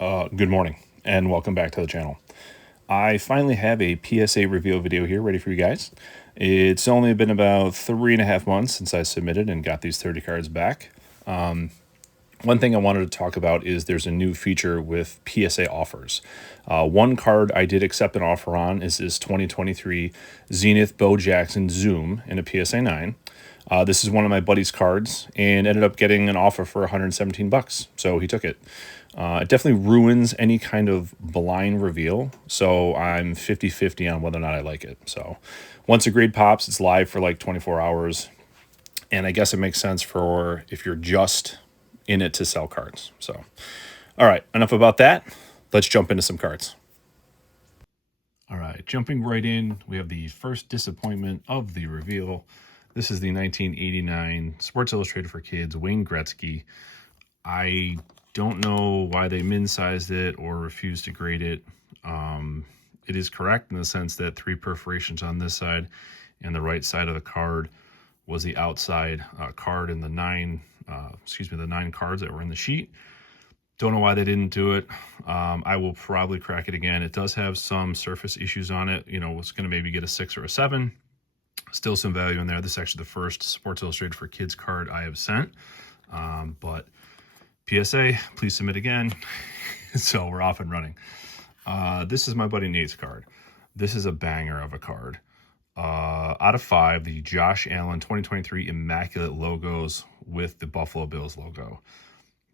Good morning and welcome back to the channel. I finally have a PSA reveal video here ready for you guys. It's only been about 3.5 months since I submitted and got these 30 cards back. One thing I wanted to talk about is there's a new feature with PSA offers. One card I did accept an offer on is this 2023 Zenith Bo Jackson Zoom in a PSA 9. This is one of my buddy's cards and ended up getting an offer for 117 bucks. So he took it. It definitely ruins any kind of blind reveal. So I'm 50-50 on whether or not I like it. So once a grade pops, it's live for like 24 hours. And I guess it makes sense for if you're just in it to sell cards. So, all right, enough about that. Let's jump into some cards. All right, jumping right in, we have the first disappointment of the reveal. This is the 1989 Sports Illustrated for Kids, Wayne Gretzky. I don't know why they min-sized it or refused to grade it. It is correct in the sense that 3 perforations on this side and the right side of the card was the outside card in the 9 cards that were in the sheet. Don't know why they didn't do it. I will probably crack it again. It does have some surface issues on it. You know, it's going to maybe get a 6 or a 7. Still some value in there. This is actually the first Sports Illustrated for Kids card I have sent. But PSA, please submit again. So we're off and running. This is my buddy Nate's card. This is a banger of a card. Out of 5, the Josh Allen 2023 Immaculate logos with the Buffalo Bills logo.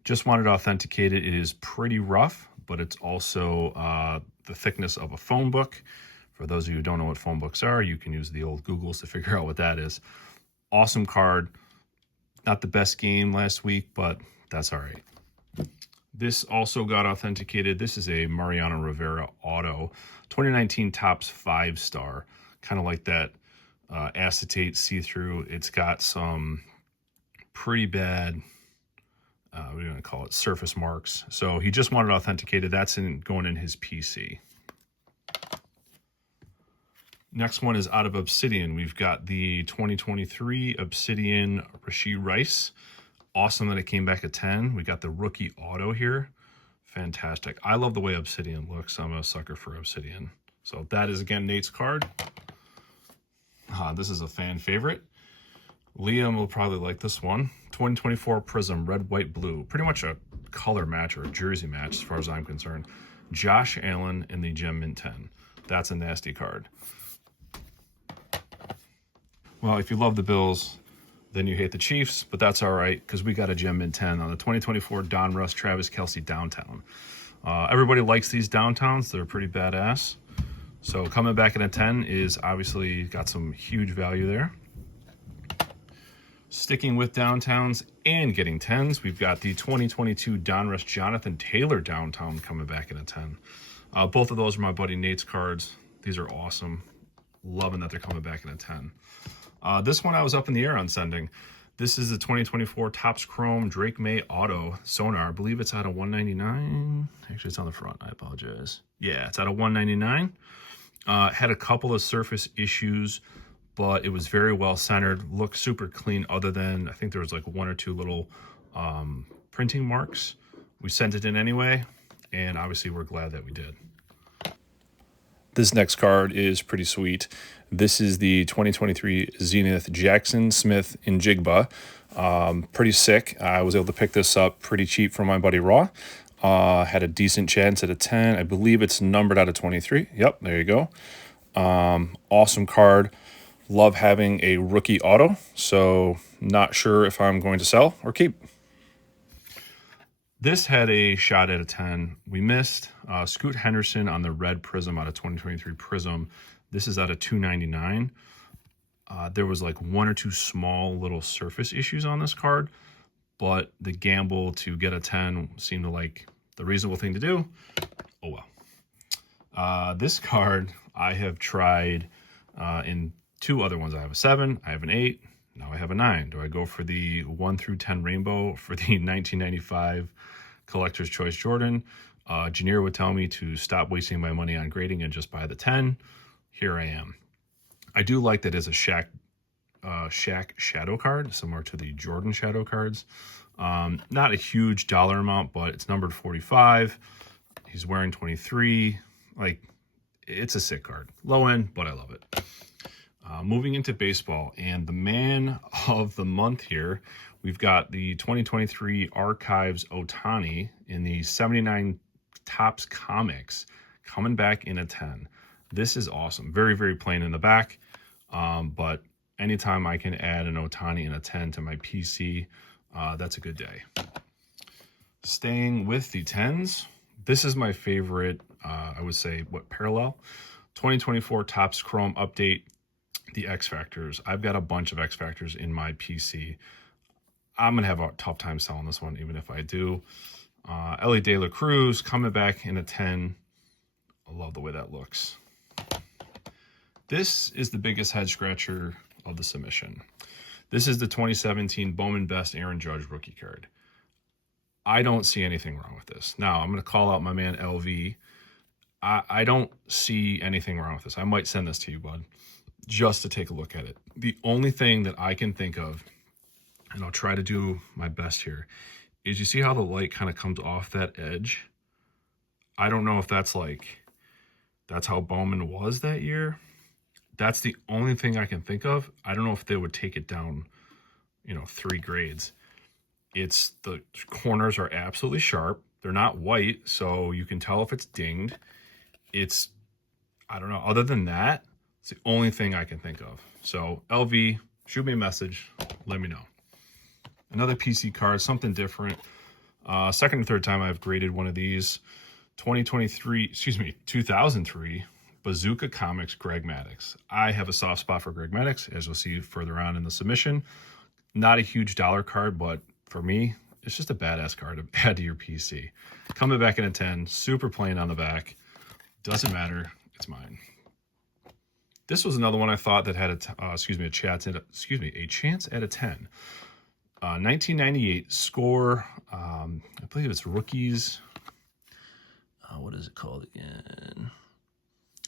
Just wanted to authenticate it. It is pretty rough, but it's also the thickness of a phone book. For those of you who don't know what phone books are, you can use the old Googles to figure out what that is. Awesome card. Not the best game last week, but that's all right. This also got authenticated. This is a Mariano Rivera auto. 2019 Topps 5-star. Kind of like that acetate see-through. It's got some pretty bad, what are you going to call it, surface marks. So he just wanted authenticated. That's going in his PC. Next one is out of Obsidian. We've got the 2023 Obsidian Rashee Rice. Awesome that it came back at 10. We got the rookie auto here. Fantastic. I love the way Obsidian looks. I'm a sucker for Obsidian. So that is, again, Nate's card. This is a fan favorite. Liam will probably like this one. 2024 Prism, red, white, blue. Pretty much a color match or a jersey match as far as I'm concerned. Josh Allen in the Gem Mint 10. That's a nasty card. Well, if you love the Bills, then you hate the Chiefs, but that's all right because we got a Gem Mint 10 on the 2024 Don Russ, Travis Kelce Downtown. Everybody likes these Downtowns. They're pretty badass. So coming back in a 10 is obviously got some huge value there. Sticking with Downtowns and getting 10s, we've got the 2022 Donruss Jonathan Taylor Downtown coming back in a 10. Both of those are my buddy Nate's cards. These are awesome. Loving that they're coming back in a 10. This one I was up in the air on sending. This is the 2024 Topps Chrome Drake May Auto Sonar. I believe it's out of 199. Actually, it's on the front. I apologize. Yeah, it's out of 199. Had a couple of surface issues, but it was very well centered. Looked super clean other than, I think there was like 1 or 2 little printing marks. We sent it in anyway, and obviously we're glad that we did. This next card is pretty sweet. This is the 2023 Zenith Jackson Smith in Jigba. Pretty sick. I was able to pick this up pretty cheap from my buddy Raw. Had a decent chance at a 10. I believe it's numbered out of 23. Yep, there you go. Awesome card. Love having a rookie auto. So not sure if I'm going to sell or keep. This had a shot at a 10. We missed. Scoot Henderson on the red Prism out of 2023 Prism. This is out of 299. There was like 1 or 2 small little surface issues on this card, but the gamble to get a 10 seemed like the reasonable thing to do. Oh well. This card I have tried in 2 other ones. I have a 7, I have an 8, now I have a 9. Do I go for the 1 through 10 rainbow for the 1995 Collector's Choice Jordan? Janier would tell me to stop wasting my money on grading and just buy the 10. Here I am. I do like that as a Shaq shadow card, similar to the Jordan shadow cards. Not a huge dollar amount, but it's numbered 45. He's wearing 23. Like, it's a sick card. Low end, but I love it. Moving into baseball, and the man of the month here, we've got the 2023 Archives Ohtani in the 79 Topps Comics coming back in a 10. This is awesome. Very, very plain in the back, but anytime I can add an Ohtani in a 10 to my PC, that's a good day. Staying with the 10s, this is my favorite, I would say, parallel? 2024 Topps Chrome Update, the X Factors. I've got a bunch of X Factors in my PC. I'm going to have a tough time selling this one, even if I do. Ellie De La Cruz coming back in a 10. I love the way that looks. This is the biggest head scratcher of the submission. This is the 2017 Bowman Best Aaron Judge rookie card. I don't see anything wrong with this. Now, I'm going to call out my man LV. I don't see anything wrong with this. I might send this to you, bud, just to take a look at it. The only thing that I can think of, and I'll try to do my best here, is you see how the light kind of comes off that edge? I don't know if that's how Bowman was that year. That's the only thing I can think of. I don't know if they would take it down, 3 grades. It's the corners are absolutely sharp. They're not white, so you can tell if it's dinged. I don't know. Other than that, it's the only thing I can think of. So LV, shoot me a message. Let me know. Another PC card, something different. Second and third time I've graded one of these. 2003 Bazooka Comics Greg Maddux. I have a soft spot for Greg Maddux, as you'll see further on in the submission. Not a huge dollar card, but for me, it's just a badass card to add to your PC. Coming back in a 10, super plain on the back. Doesn't matter, it's mine. This was another one I thought that had a chance at a 10. 1998 score. I believe it's rookies. What is it called again?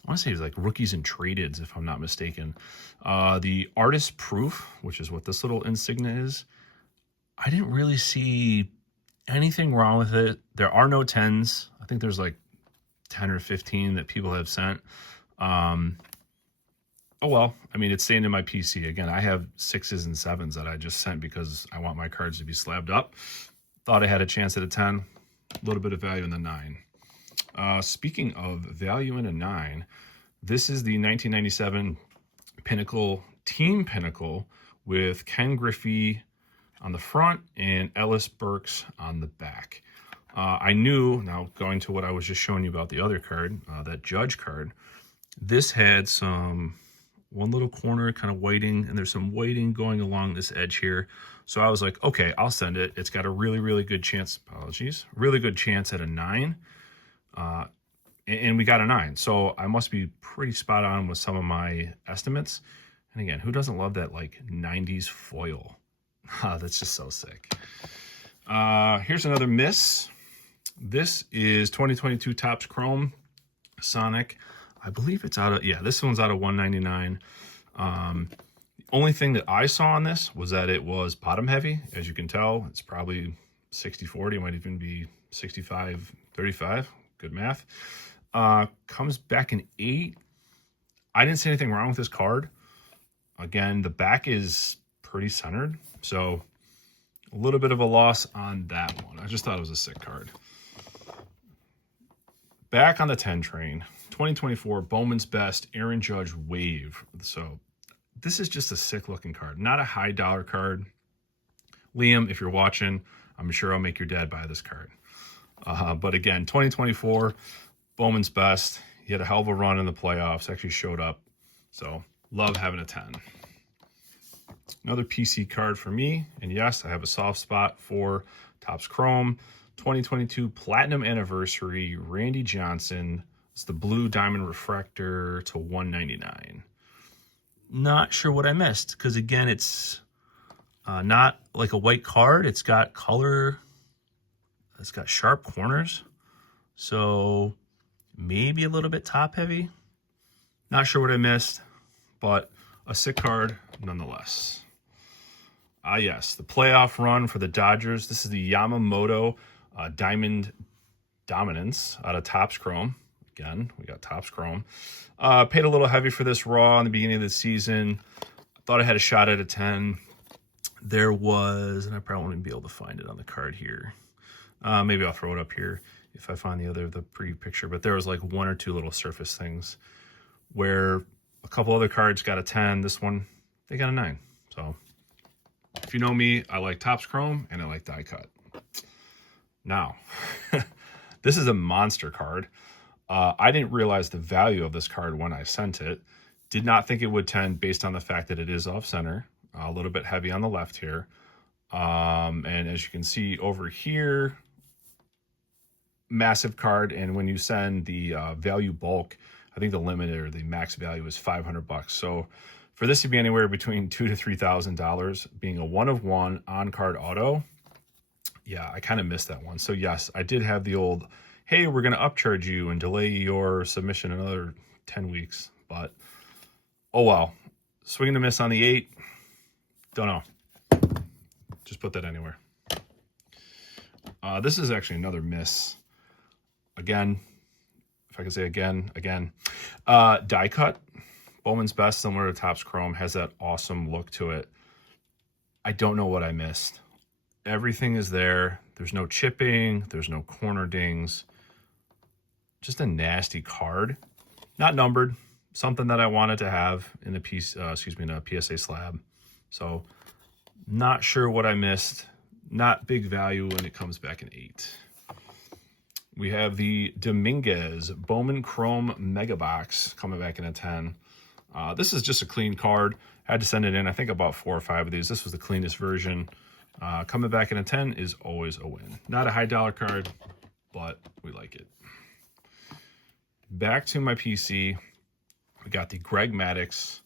I want to say it's like rookies and tradeds, if I'm not mistaken. The artist proof, which is what this little insignia is. I didn't really see anything wrong with it. There are no 10s. I think there's like 10 or 15 that people have sent. Oh well, I mean, it's staying in my PC. Again, I have 6s and 7s that I just sent because I want my cards to be slabbed up. Thought I had a chance at a 10. A little bit of value in the 9. Speaking of value in a 9, this is the 1997 Pinnacle Team Pinnacle with Ken Griffey on the front and Ellis Burks on the back. I knew, now going to what I was just showing you about the other card, that Judge card, this had one little corner kind of whiting, and there's some whiting going along this edge here. So I was like, okay, I'll send it. It's got a really, really good chance, really good chance at a 9. And we got a 9. So I must be pretty spot on with some of my estimates. And again, who doesn't love that like 90s foil? That's just so sick. Here's another miss. This is 2022 Topps Chrome Sonic. I believe it's out of, this one's out of 199. The only thing that I saw on this was that it was bottom heavy. As you can tell, it's probably 60-40. It might even be 65-35. Good math. Comes back in 8. I didn't see anything wrong with this card. Again, the back is pretty centered. So a little bit of a loss on that one. I just thought it was a sick card. Back on the 10 train, 2024 Bowman's Best Aaron Judge Wave. So this is just a sick looking card. Not a high dollar card. Liam, if you're watching, I'm sure I'll make your dad buy this card. But again, 2024 Bowman's Best. He had a hell of a run in the playoffs. Actually showed up. So love having a 10. Another PC card for me. And yes, I have a soft spot for Topps Chrome. 2022 Platinum Anniversary Randy Johnson. It's the blue diamond refractor to 199. Not sure what I missed, because again, it's not like a white card. It's got color. It's got sharp corners. So maybe a little bit top heavy. Not sure what I missed, but a sick card nonetheless. Yes, the playoff run for the Dodgers. This is the Yamamoto Diamond Dominance out of Topps Chrome. Again, we got Topps Chrome. Paid a little heavy for this raw in the beginning of the season. Thought I had a shot at a 10. There was, and I probably won't even be able to find it on the card here. Maybe I'll throw it up here if I find the pre-picture. But there was like one or two little surface things where a couple other cards got a 10. This one, they got a 9. So if you know me, I like Topps Chrome and I like die cut. Now, this is a monster card. I didn't realize the value of this card when I sent it. Did not think it would 10 based on the fact that it is off center. A little bit heavy on the left here. And as you can see over here, massive card. And when you send the value bulk, I think the limit or the max value is $500. So for this to be anywhere between $2,000 to $3,000, being a 1/1 on-card auto, yeah, I kind of missed that one. So yes, I did have the old, hey, we're going to upcharge you and delay your submission another 10 weeks. But, oh well. Swing and a miss on the 8. Don't know. Just put that anywhere. This is actually another miss. Again, if I can say again. Die cut. Bowman's Best, similar to Topps Chrome, has that awesome look to it. I don't know what I missed. Everything is there. There's no chipping. There's no corner dings. Just a nasty card. Not numbered. Something that I wanted to have in a in a PSA slab. So not sure what I missed. Not big value when it comes back in 8. We have the Dominguez Bowman Chrome Mega Box coming back in a 10. This is just a clean card. I had to send it in, I think, about 4 or 5 of these. This was the cleanest version. Coming back in a 10 is always a win. Not a high dollar card, but we like it. Back to my PC. We got the Greg Maddux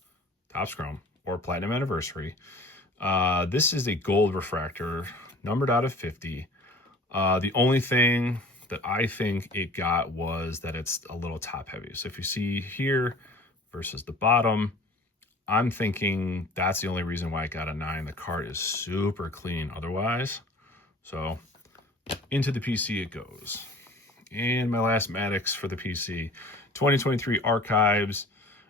Topps Chrome or Platinum Anniversary. This is a gold refractor, numbered out of 50. The only thing that I think it got was that it's a little top heavy. So if you see here versus the bottom, I'm thinking that's the only reason why it got a 9. The card is super clean otherwise. So into the PC it goes. And my last Maddux for the PC, 2023 Archives,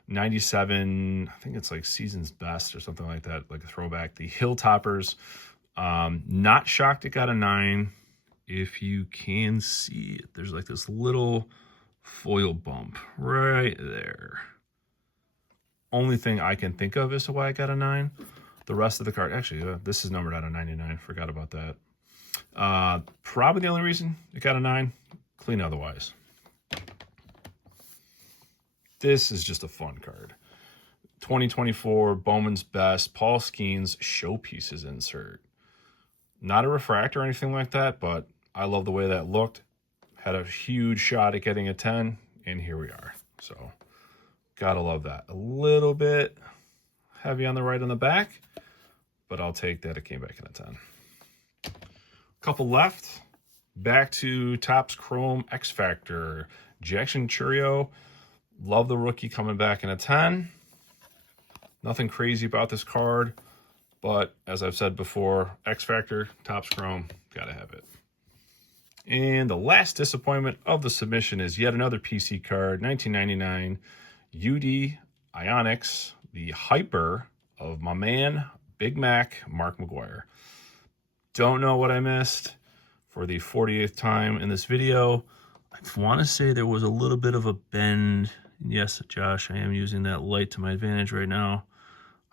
97, I think it's like Season's Best or something like that, like a throwback. The Hilltoppers, not shocked it got a 9. If you can see it, there's like this little foil bump right there. Only thing I can think of as to why I got a 9. The rest of the card, actually, this is numbered out of 99. Forgot about that. Probably the only reason it got a 9. Clean otherwise. This is just a fun card. 2024 Bowman's Best Paul Skeens Showpieces insert. Not a refractor or anything like that, but I love the way that looked. Had a huge shot at getting a 10, and here we are. So gotta love that. A little bit heavy on the right on the back, but I'll take that. It came back in a 10. Couple left. Back to Topps Chrome X Factor. Jackson Chourio. Love the rookie coming back in a 10. Nothing crazy about this card, but as I've said before, X Factor, Topps Chrome, gotta have it. And the last disappointment of the submission is yet another PC card, 1999 UD Ionics, the Hyper of my man, Big Mac, Mark McGwire. Don't know what I missed for the 48th time in this video. I want to say there was a little bit of a bend. Yes, Josh, I am using that light to my advantage right now.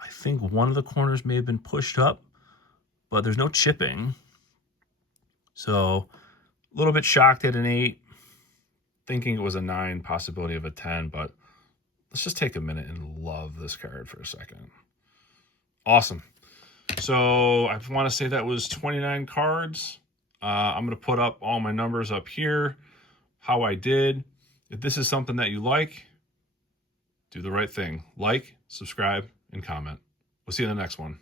I think one of the corners may have been pushed up, but there's no chipping. So a little bit shocked at an 8, thinking it was a 9, possibility of a 10, but let's just take a minute and love this card for a second. Awesome. So I want to say that was 29 cards. I'm going to put up all my numbers up here, how I did. If this is something that you like, do the right thing. Like, subscribe, and comment. We'll see you in the next one.